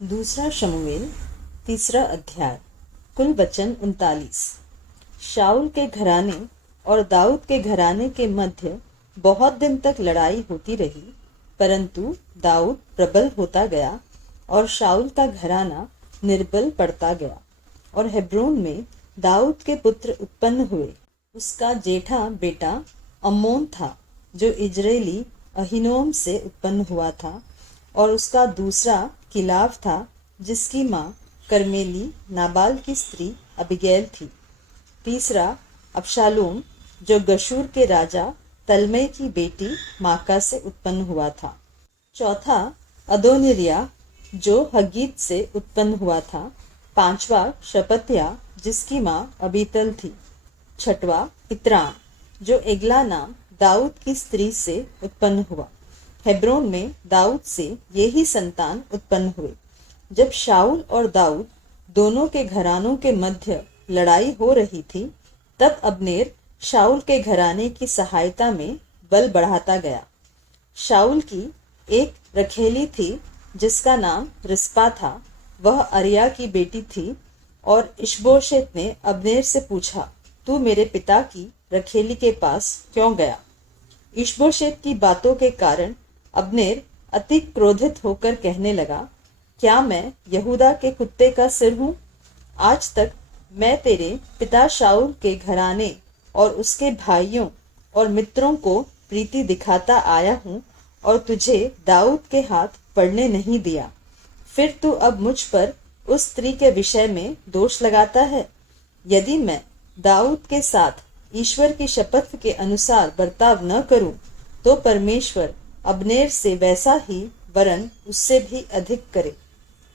दूसरा शमूएल तीसरा अध्याय। कुल वचन 39। शाऊल के घराने और दाऊद के घराने के मध्य बहुत दिन तक लड़ाई होती रही, परंतु दाऊद प्रबल होता गया और शाऊल का घराना निर्बल पड़ता गया। और हेब्रोन में दाऊद के पुत्र उत्पन्न हुए। उसका जेठा बेटा अम्मोन था, जो इजरायली अहीनोम से उत्पन्न हुआ था, और उसका दूसरा किलाव था, जिसकी माँ करमेली नाबाल की स्त्री अबिगैल थी। तीसरा अबशालोम, जो गशूर के राजा तलमै की बेटी माका से उत्पन्न हुआ था। चौथा अदोनिरिया, जो हगीत से उत्पन्न हुआ था। पांचवा शपत्या, जिसकी माँ अबीतल थी। छठवा इत्राम, जो एगला नाम दाऊद की स्त्री से उत्पन्न हुआ। हेब्रोन में दाऊद से ये ही संतान उत्पन्न हुए। जब शाऊल और दाऊद दोनों के घरानों के मध्य लड़ाई हो रही थी, तब अब्नेर शाऊल के घराने की सहायता में बल बढ़ाता गया। शाऊल की एक रखेली थी, जिसका नाम रिस्पा था। वह अरिया की बेटी थी। और इशबोशेत ने अब्नेर से पूछा, तू मेरे पिता की रखेली के पास क्यों गया? इशबोशेत की बातों के कारण अब्नेर अति क्रोधित होकर कहने लगा, क्या मैं यहूदा के कुत्ते का सिर हूँ? आज तक मैं तेरे पिता शाऊल के घराने और उसके भाइयों और मित्रों को प्रीति दिखाता आया हूँ और तुझे दाऊद के हाथ पड़ने नहीं दिया। फिर तू अब मुझ पर उस स्त्री के विषय में दोष लगाता है। यदि मैं दाऊद के साथ ईश्वर की शपथ के अनुसार बर्ताव न करूं, तो परमेश्वर अब्नेर से वैसा ही वरन उससे भी अधिक करे,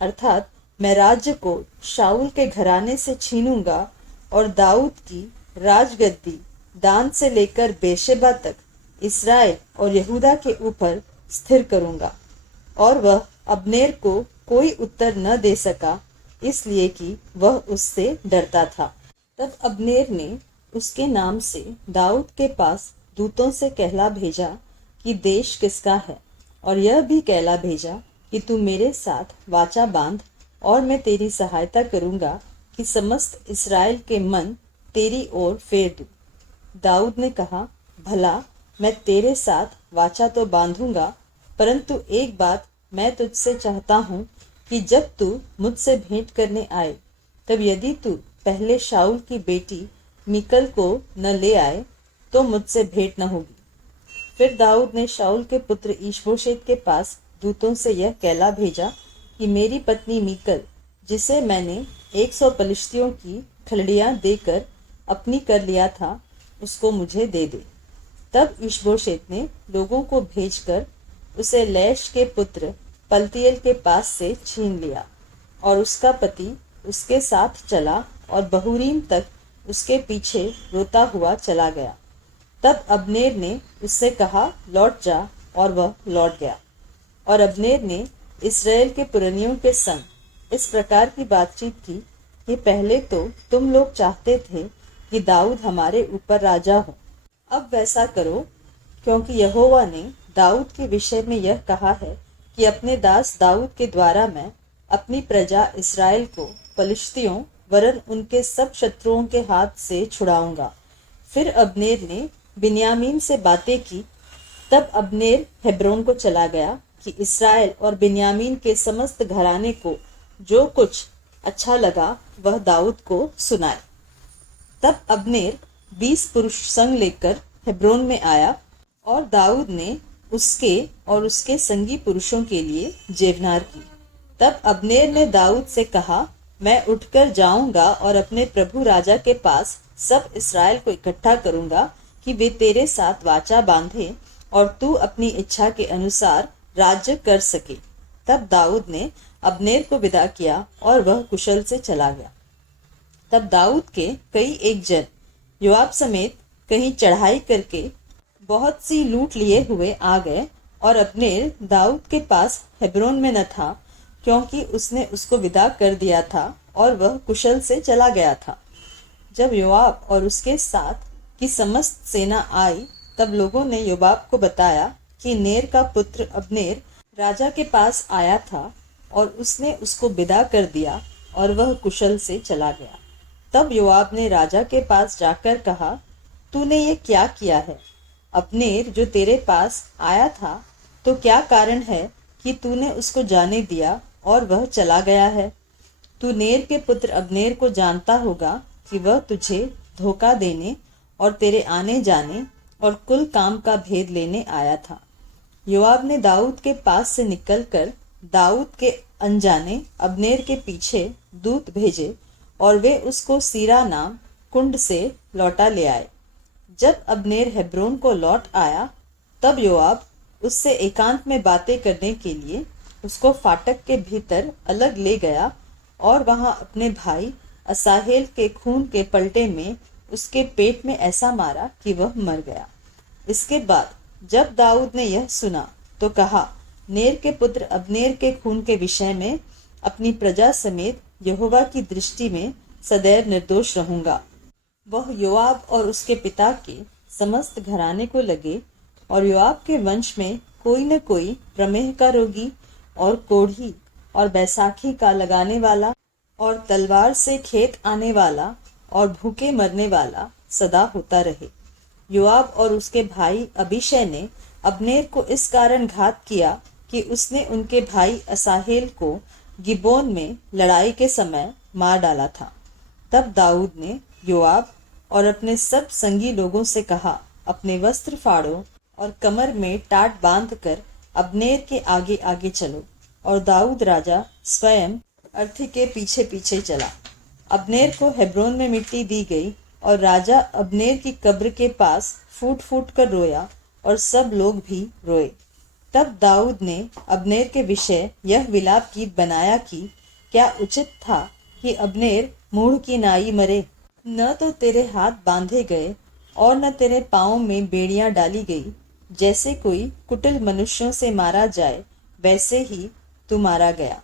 अर्थात मैं राज्य को शाऊल के घराने से छीनूंगा और दाऊद की राजगद्दी दान से लेकर बेशेबा तक इस्राएल और यहूदा के ऊपर स्थिर करूंगा। और वह अब्नेर को कोई उत्तर न दे सका, इसलिए कि वह उससे डरता था। तब अब्नेर ने उसके नाम से दाऊद के पास दूतों से कहला भेजा कि देश किसका है, और यह भी कहला भेजा कि तू मेरे साथ वाचा बांध, और मैं तेरी सहायता करूंगा कि समस्त इस्राएल के मन तेरी ओर फेर दूं। दाऊद ने कहा, भला मैं तेरे साथ वाचा तो बांधूंगा, परंतु एक बात मैं तुझसे चाहता हूँ कि जब तू मुझसे भेंट करने आए, तब यदि तू पहले शाऊल की बेटी मीकल को न ले आए, तो मुझसे भेंट न होगी। फिर दाऊद ने शाऊल के पुत्र ईशबोशेत के पास दूतों से यह कहला भेजा कि मेरी पत्नी मीकल, जिसे मैंने 100 पलिश्तियों की खलड़ियां देकर अपनी कर लिया था, उसको मुझे दे दे। तब ईशबोशेत ने लोगों को भेजकर उसे लैश के पुत्र पलतीएल के पास से छीन लिया, और उसका पति उसके साथ चला और बहूरीम तक उसके पीछे रोता हुआ चला गया। तब अब्नेर ने उससे कहा, लौट जा, और वह लौट गया। और अब्नेर ने इस्राएल के पुरनियों के संग इस प्रकार की बातचीत की कि पहले तो तुम लोग चाहते थे कि दाऊद हमारे ऊपर राजा हो। अब वैसा करो, क्योंकि यहोवा ने दाऊद के विषय में यह कहा है कि अपने दास दाऊद के द्वारा मैं अपनी प्रजा इस्राएल को पलिश्तियों वरन उनके सब शत्रुओं के हाथ से छुड़ाऊंगा। फिर अब्नेर ने बिन्यामीन से बातें की। तब अब्नेर हेब्रोन को चला गया कि इस्राएल और बिन्यामीन के समस्त घराने को जो कुछ अच्छा लगा वह दाऊद को सुनाए। तब अब्नेर 20 पुरुष संग लेकर हेब्रोन में आया, और दाऊद ने उसके और उसके संगी पुरुषों के लिए जेवनार की। तब अब्नेर ने दाऊद से कहा, मैं उठकर जाऊंगा और अपने प्रभु राजा के पास सब इस्राएल को इकट्ठा करूंगा कि वे तेरे साथ वाचा बांधे और तू अपनी इच्छा के अनुसार राज्य कर सके। तब दाऊद ने अब्नेर को विदा किया और वह कुशल से चला गया। तब दाऊद के कई एक जन योआब समेत कहीं चढ़ाई करके बहुत सी लूट लिए हुए आ गए, और अब्नेर दाऊद के पास हेब्रोन में न था, क्योंकि उसने उसको विदा कर दिया था और वह कुशल से चला गया था। जब योआब और उसके साथ की समस्त सेना आई, तब लोगों ने योबाब को बताया कि नेर का पुत्र अब्नेर राजा के पास आया था और उसने उसको विदा कर दिया और वह कुशल से चला गया। तब योआब ने राजा के पास जाकर कहा, तूने ये क्या किया है? अब्नेर जो तेरे पास आया था, तो क्या कारण है कि तूने उसको जाने दिया और वह चला गया है? तू नेर के पुत्र अब्नेर को जानता होगा कि वह तुझे धोखा देने और तेरे आने जाने और कुल काम का भेद लेने आया था। योआब ने दाऊद के पास से निकलकर दाऊद के अनजाने अब्नेर के पीछे दूत भेजे और वे उसको सीरा नाम कुंड से लौटा ले आए। जब अब्नेर हेब्रोन को लौट आया, तब योआब उससे एकांत में बातें करने के लिए उसको फाटक के भीतर अलग ले गया और वहां अपने भाई असाहेल के खून के पलटे में उसके पेट में ऐसा मारा कि वह मर गया। इसके बाद जब दाऊद ने यह सुना तो कहा, नेर के पुत्र अब्नेर के खून के विषय में अपनी प्रजा समेत यहोवा की दृष्टि में सदैव निर्दोष रहूंगा। वह योआब और उसके पिता के समस्त घराने को लगे और योआब के वंश में कोई न कोई प्रमेह का रोगी और कोढ़ी और बैसाखी का लगाने वाला और तलवार से खेत आने वाला और भूखे मरने वाला सदा होता रहे। योआब और उसके भाई अबीशै ने अब्नेर को इस कारण घात किया कि उसने उनके भाई असाहेल को गिबोन में लड़ाई के समय मार डाला था। तब दाऊद ने योआब और अपने सब संगी लोगों से कहा, अपने वस्त्र फाड़ो और कमर में टाट बांधकर अब्नेर के आगे आगे चलो। और दाऊद राजा स्वयं अर्थी के पीछे पीछे चला। अब्नेर को हेब्रोन में मिट्टी दी गई और राजा अब्नेर की कब्र के पास फूट फूट कर रोया और सब लोग भी रोए। तब दाऊद ने अब्नेर के विषय यह विलाप गीत बनाया कि क्या उचित था कि अब्नेर मूढ़ की नाई मरे? न तो तेरे हाथ बांधे गए और न तेरे पाँव में बेड़ियां डाली गई। जैसे कोई कुटिल मनुष्यों से मारा जाए, वैसे ही तू मारा गया।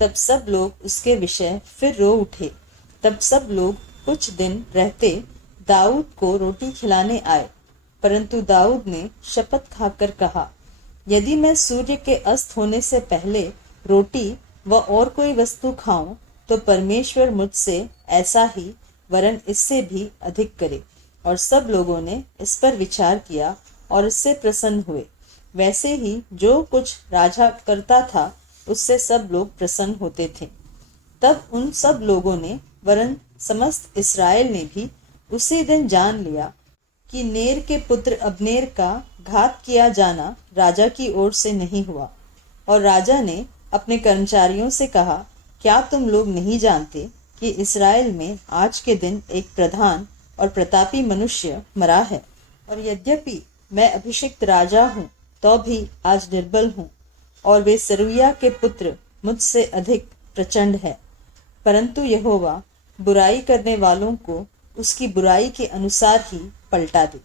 तब सब लोग उसके विषय फिर रो उठे। तब सब लोग कुछ दिन रहते दाऊद को रोटी खिलाने आए, परंतु दाऊद ने शपथ खाकर कहा, यदि मैं सूर्य के अस्त होने से पहले रोटी व और कोई वस्तु खाऊं, तो परमेश्वर मुझसे ऐसा ही वरन इससे भी अधिक करे। और सब लोगों ने इस पर विचार किया और इससे प्रसन्न हुए। वैसे ही जो कुछ राजा करता था, उससे सब लोग प्रसन्न होते थे। तब उन सब लोगों ने वरन समस्त इस्राएल ने भी उसी दिन जान लिया कि नेर के पुत्र अब्नेर का घात किया जाना राजा की ओर से नहीं हुआ। और राजा ने अपने कर्मचारियों से कहा, क्या तुम लोग नहीं जानते कि इस्राएल में आज के दिन एक प्रधान और प्रतापी मनुष्य मरा है? और यद्यपि मैं अभिषिक्त राजा हूँ, तो भी आज निर्बल हूँ, और वे सरूया के पुत्र मुझसे अधिक प्रचंड है। परंतु यहोवा बुराई करने वालों को उसकी बुराई के अनुसार ही पलटा दे।